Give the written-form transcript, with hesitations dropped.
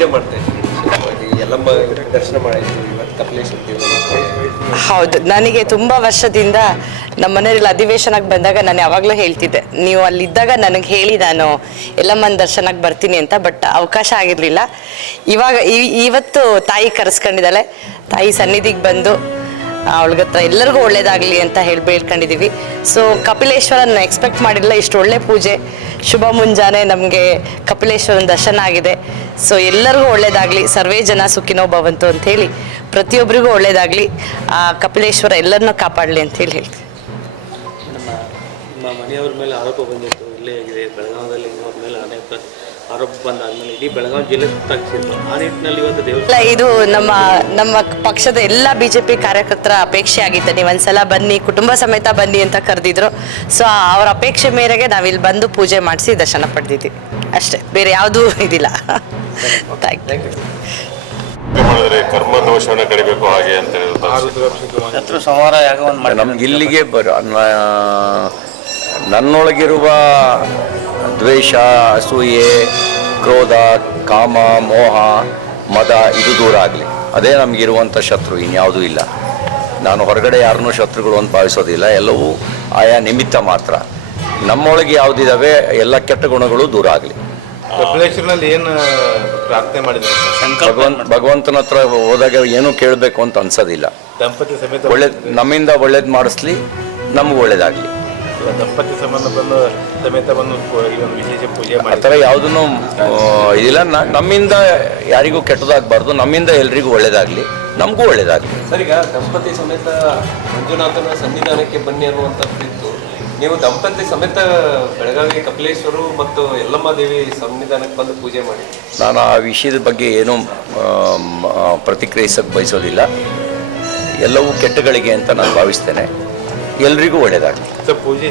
ಪೂಜೆ ಮಾಡ್ತಾ ಇದ್ದೀವಿ, ಎಲ್ಲಮ್ಮ ದರ್ಶನ ಮಾಡಿದ್ವಿ, ಇವತ್ತು ಕಪಿಲೇಶ್ವರ ದೇವರು. ಹೌದು, ನನಗೆ ತುಂಬ ವರ್ಷದಿಂದ ನಮ್ಮ ಮನೆಯಲ್ಲಿ ಅಧಿವೇಶನಕ್ಕೆ ಬಂದಾಗ ನಾನು ಯಾವಾಗಲೂ ಹೇಳ್ತಿದ್ದೆ, ನೀವು ಅಲ್ಲಿದ್ದಾಗ ನನಗೆ ಹೇಳಿ ನಾನು ಎಲ್ಲಮ್ಮನ ದರ್ಶನಕ್ಕೆ ಬರ್ತೀನಿ ಅಂತ. ಬಟ್ ಅವಕಾಶ ಆಗಿರಲಿಲ್ಲ. ಇವತ್ತು ತಾಯಿ ಕರೆಸ್ಕೊಂಡಿದ್ದಾಳೆ. ತಾಯಿ ಸನ್ನಿಧಿಗೆ ಬಂದು ಅವಳಿಗತ್ರ ಎಲ್ಲರಿಗೂ ಒಳ್ಳೇದಾಗಲಿ ಅಂತ ಹೇಳಿ ಬೇಡ್ಕೊಂಡಿದ್ದೀವಿ. ಸೊ ಕಪಿಲೇಶ್ವರನ ಎಕ್ಸ್ಪೆಕ್ಟ್ ಮಾಡಿಲ್ಲ, ಇಷ್ಟು ಒಳ್ಳೆ ಪೂಜೆ, ಶುಭ ಮುಂಜಾನೆ ನಮಗೆ ಕಪಿಲೇಶ್ವರನ ದರ್ಶನ ಆಗಿದೆ. ಸೊ ಎಲ್ಲರಿಗೂ ಒಳ್ಳೇದಾಗಲಿ, ಸರ್ವೇ ಜನ ಸುಖಿನೋ ಭವಂತು ಅಂಥೇಳಿ ಪ್ರತಿಯೊಬ್ಬರಿಗೂ ಒಳ್ಳೇದಾಗಲಿ, ಆ ಕಪಿಲೇಶ್ವರ ಎಲ್ಲರನ್ನೂ ಕಾಪಾಡಲಿ ಅಂತೇಳಿ ಹೇಳ್ತೀವಿ. ನಮ್ಮ ಮನೆಯವ್ರ ಮೇಲೆ ಆರೋಪ ಬಂದಿತ್ತು, ಇಲ್ಲೇ ಆಗಿದೆ ಬೆಳಗಾವದಲ್ಲಿ ಅವ್ರ ಮೇಲೆ ಅನೇಕ ಆರೋಪ ಬಂದಾದ್ಮೇಲೆ ಇಡೀ ಬೆಳಗಾವಿ ಜಿಲ್ಲೆ ಸುತ್ತಾಗಿಸಿದ್ರು. ಆ ನಿಟ್ಟಿನಲ್ಲಿ ಇವತ್ತು ಇಲ್ಲ, ಇದು ನಮ್ಮ ಪಕ್ಷದ ಎಲ್ಲ BJP ಕಾರ್ಯಕರ್ತರ ಅಪೇಕ್ಷೆ ಆಗಿತ್ತು. ನೀವು ಒಂದ್ಸಲ ಬನ್ನಿ, ಕುಟುಂಬ ಸಮೇತ ಬನ್ನಿ ಅಂತ ಕರೆದಿದ್ರು. ಸೊ ಅವ್ರ ಅಪೇಕ್ಷೆ ಮೇರೆಗೆ ನಾವಿಲ್ಲಿ ಬಂದು ಪೂಜೆ ಮಾಡಿಸಿ ದರ್ಶನ ಪಡೆದಿದ್ದೀವಿ ಅಷ್ಟೇ, ಬೇರೆ ಯಾವುದೂ ಇದಿಲ್ಲ. Thank you. ಮಾಡಿದ್ರೆ ಕರ್ಮ ದೋಷವನ್ನು ಕಡಿಬೇಕು ಹಾಗೆ ಅಂತ ನಮ್ಗೆ ಇಲ್ಲಿಗೆ ನನ್ನೊಳಗಿರುವ ದ್ವೇಷ, ಅಸೂಯೆ, ಕ್ರೋಧ, ಕಾಮ, ಮೋಹ, ಮದ ಇದು ದೂರ ಆಗಲಿ. ಅದೇ ನಮಗಿರುವಂಥ ಶತ್ರು, ಇನ್ಯಾವುದೂ ಇಲ್ಲ. ನಾನು ಹೊರಗಡೆ ಯಾರನ್ನೂ ಶತ್ರುಗಳು ಅಂತ ಭಾವಿಸೋದಿಲ್ಲ. ಎಲ್ಲವೂ ಆಯಾ ನಿಮಿತ್ತ ಮಾತ್ರ. ನಮ್ಮೊಳಗೆ ಯಾವುದಿದ್ದಾವೆ ಎಲ್ಲ ಕೆಟ್ಟ ಗುಣಗಳು ದೂರ ಆಗಲಿ. ಕಪಿಲೇಶ್ವರನಲ್ಲಿ ಏನು ಪ್ರಾರ್ಥನೆ ಮಾಡಿದ್ದಾರೆ? ಭಗವಂತನ ಹತ್ರ ಹೋದಾಗ ಏನೂ ಕೇಳಬೇಕು ಅಂತ ಅನ್ಸೋದಿಲ್ಲ. ದಂಪತಿ ಸಮೇತ ನಮ್ಮಿಂದ ಒಳ್ಳೇದು ಮಾಡಿಸ್ಲಿ, ನಮ್ಗೆ ಒಳ್ಳೇದಾಗಲಿ. ದಂಪತಿ ಸಮೇತ ಬಂದು ಈ ಒಂದು ವಿಶೇಷ ಪೂಜೆ ಆ ಥರ ಯಾವುದೂ ಇದಿಲ್ಲ. ನಮ್ಮಿಂದ ಯಾರಿಗೂ ಕೆಟ್ಟದಾಗಬಾರ್ದು, ನಮ್ಮಿಂದ ಎಲ್ರಿಗೂ ಒಳ್ಳೇದಾಗಲಿ, ನಮಗೂ ಒಳ್ಳೇದಾಗಲಿ. ಸರ್, ಈಗ ದಂಪತಿ ಸಮೇತ ಮಂಜುನಾಥನ ಸನ್ನಿಧಾನಕ್ಕೆ ಬನ್ನಿ ಅನ್ನುವಂಥದ್ದು, ನೀವು ದಂಪತಿ ಸಮೇತ ಬೆಳಗಾವಿ ಕಪಿಲೇಶ್ವರು ಮತ್ತು ಯಲ್ಲಮ್ಮ ದೇವಿ ಸನ್ನಿಧಾನಕ್ಕೆ ಬಂದು ಪೂಜೆ ಮಾಡಿ. ನಾನು ಆ ವಿಷಯದ ಬಗ್ಗೆ ಏನೂ ಪ್ರತಿಕ್ರಿಯಿಸಕ್ಕೆ ಬಯಸೋದಿಲ್ಲ. ಎಲ್ಲವೂ ಕೆಟ್ಟಗಳಿಗೆ ಅಂತ ನಾನು ಭಾವಿಸ್ತೇನೆ. ಎಲ್ರಿಗೂ ಒಳ್ಳೆಯದಾಗಲಿ. ಪೂಜೆ